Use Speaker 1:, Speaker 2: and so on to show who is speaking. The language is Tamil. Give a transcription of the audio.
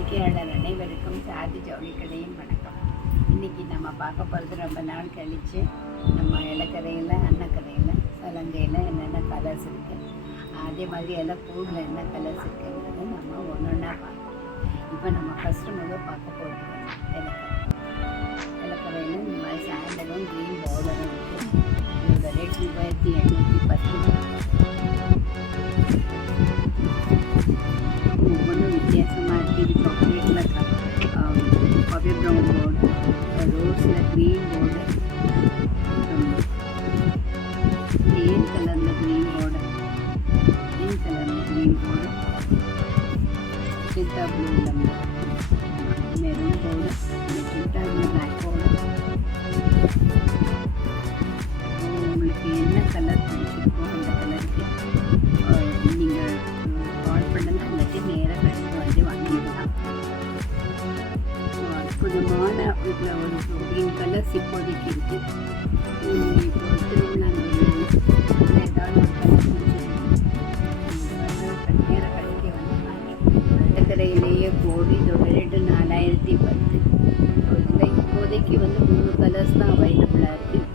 Speaker 1: வாடிக்கையாளர் அனைவருக்கும் சாதி ஜவுளிக்கடையும் வணக்கம். இன்னைக்கு நம்ம பார்க்க போகிறது ரொம்ப நாள் கழித்து நம்ம இலக்கரையில் அன்னக்கரையில் சலங்கையில் என்னென்ன கலர்ஸ் இருக்குது அதே மாதிரி எல்லாம் பூவில் என்ன கலர்ஸ் இருக்குங்கிறத நம்ம ஒன்று ஒன்றா பார்க்கலாம். இப்போ நம்ம ஃபஸ்ட்டு முதல் பார்க்க போகிறது இலக்கரை. dulce green border. Green color the green border. Green color the green border. With the blue number. அற்புதமான இதில் ஒரு க்ரீன் கலர்ஸ் இப்போதைக்கு இருக்குது இப்போ திருவிழாங்கிறது ஏதாவது ஒரு கடைக்கு வந்து வாங்கி போடு இதோட ரேட்டு நாலாயிரத்தி பத்து. இதில் இப்போதைக்கு வந்து மூணு கலர்ஸ் தான் அவைலபிளாக இருக்குது